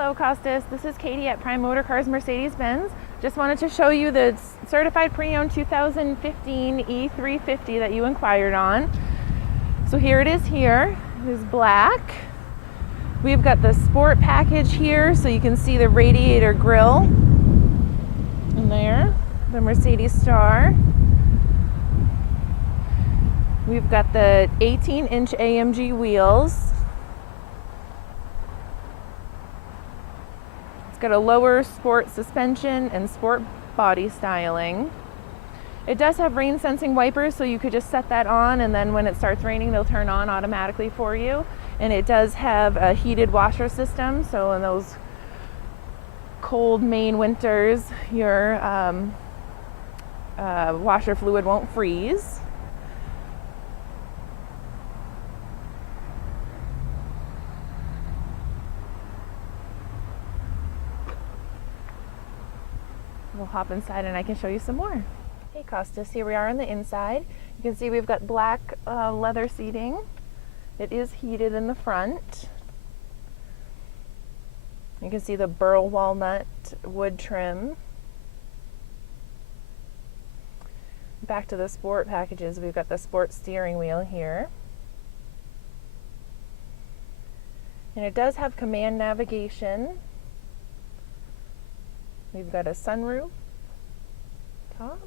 Hello Costas, this is Katie at Prime Motor Cars Mercedes-Benz. Just wanted to show you the certified pre-owned 2015 E350 that you inquired on. So here it is here. It is black. We've got the sport package here, so you can see the radiator grille in there, the Mercedes star. We've got the 18-inch AMG wheels. Got a lower sport suspension and sport body styling. It does have rain sensing wipers, so you could just set that on, and then when it starts raining they'll turn on automatically for you. And it does have a heated washer system, so in those cold Maine winters your washer fluid won't freeze. We'll hop inside and I can show you some more. Hey Costas, here we are on the inside. You can see we've got black leather seating. It is heated in the front. You can see the burl walnut wood trim. Back to the sport packages, we've got the sport steering wheel here. And it does have command navigation. We've got a sunroof top,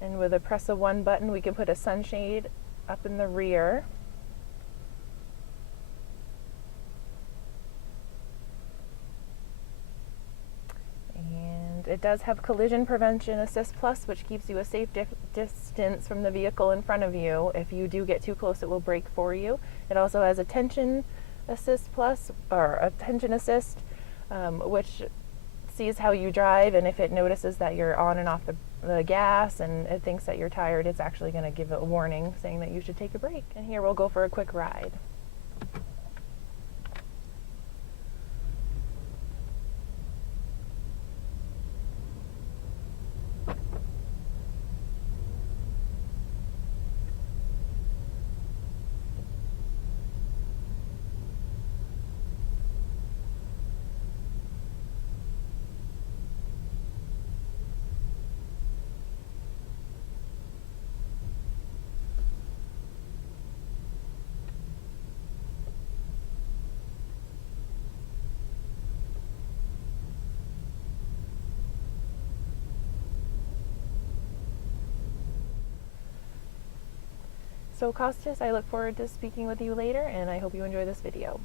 and with a press of one button we can put a sunshade up in the rear. And it does have collision prevention assist plus, which keeps you a safe distance from the vehicle in front of you. If you do get too close, it will brake for you. It also has attention assist plus, or attention assist, which sees how you drive, and if it notices that you're on and off the gas and it thinks that you're tired, it's actually going to give it a warning saying that you should take a break. And here we'll go for a quick ride. So Costas, I look forward to speaking with you later, and I hope you enjoy this video.